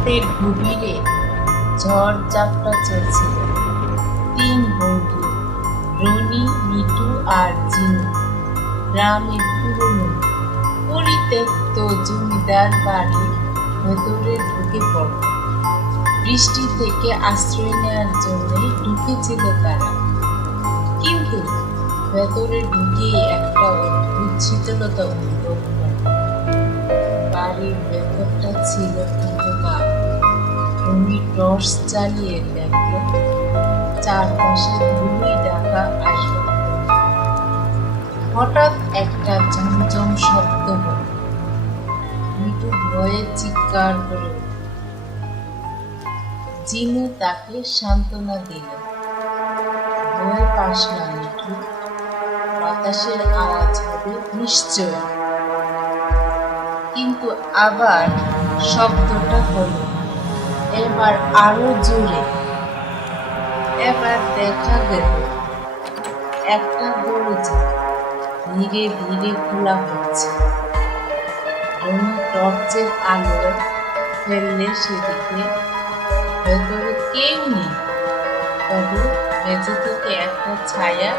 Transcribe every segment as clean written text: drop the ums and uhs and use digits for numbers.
রাতের গভীরে ঝড় ঝাপটা চলছিল। তিন বন্ধু, রনি, মিঠু আর জিনু, গ্রামের পুরনো পরিত্যক্ত জমিদার বাড়ির ভেতরে ঢুকে পড়ল। বৃষ্টি থেকে আশ্রয় নেওয়ার জন্য ঢুকেছিল তারা, কিন্তু ভেতরে ঢুকে একটা অদ্ভুত শীতলতা অনুভব করল। বাড়ির ভেতরটা ছিল অন্ধকার। রনি টর্চ জ্বালিয়ে দেখল চারপাশে ধুলোয় ঢাকা আসবাবপত্র। হঠাৎ একটা ঝমঝম শব্দ হল। মিঠু ভয়ে চিৎকার করে উঠল। জিনু তাকে সান্ত্বনা দিল, ভয় পাস না মিঠু, বাতাসের আওয়াজ হবে নিশ্চয়। কিন্তু আবার শব্দটা হলো, এবার আরো জোরে। এবার দেখা গেল একটা দরজা ধীরে ধীরে খোলা হচ্ছে। রনি টর্চের আলোয় ফেললে সেদিকে ভেতরে কেউ নেই, তবে মেঝে থেকে একটা ছায়া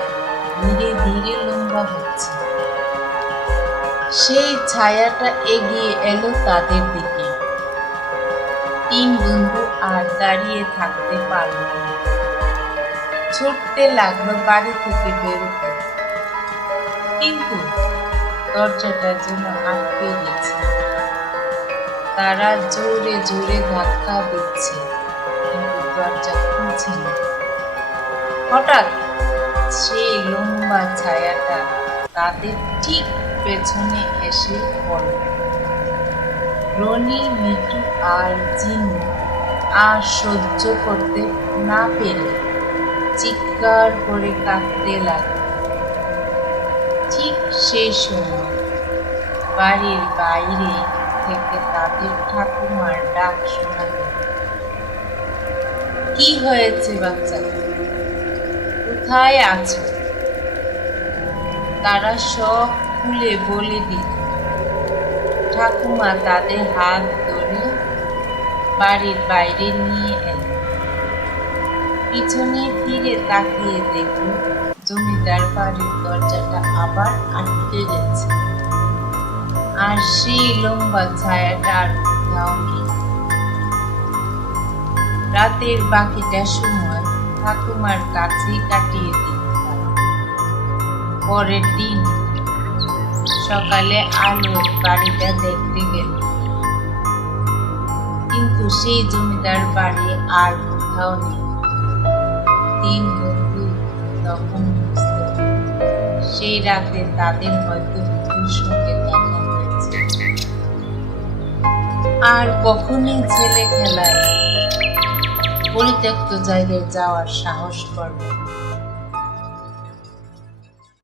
ধীরে ধীরে লম্বা হচ্ছে। সেই ছায়াটা এগিয়ে এলো তাদের দিকে। তিন বন্ধু আর দাঁড়িয়ে থাকতে পারল না, ছুটতে লাগলো বাড়ি থেকে বেরোতে। কিন্তু দরজাটা যেন আটকে গেছে। তারা জোরে জোরে ধাক্কা দিচ্ছে, কিন্তু দরজা খুলছে না। হঠাৎ সেই লম্বা ছায়াটা তাদের ঠিক পেছনে এসে পড়ল। রনি, মিঠু আর জিনু আর সহ্য করতে না পেরে চিৎকার করে কাঁদতে লাগল। ঠিক সেই সময় বাড়ির বাইরে থেকে তাদের ঠাকুমার ডাক শোনা গেল। কি হয়েছে বাচ্চা, কোথায় আছো? তারা সব খুলে বলে দিল। ঠাকুমা তাদের হাত ধরে বাড়ির বাইরে নিয়ে এল। পিছনে ফিরে তাকিয়ে দেখল জমিদার বাড়ির দরজাটা আবার আটকে গেছে, আর সেই লম্বা ছায়াটা আর কোথাও নেই। রাতের বাকিটা সময় ঠাকুমার কাছেই কাটিয়ে দিল। পরের দিন সকালে আলো বাড়িটা দেখতে গেল, কিন্তু সেই জমিদার বাড়ি আর কোথাও নেই। তিন বন্ধু তখন বুঝলো সেই রাতে তাদের হয়তো মিঠুর সঙ্গে দেখা হয়েছে। আর কখনই ছেলে খেলায় পরিত্যক্ত জায়গায় যাওয়ার সাহস করবে।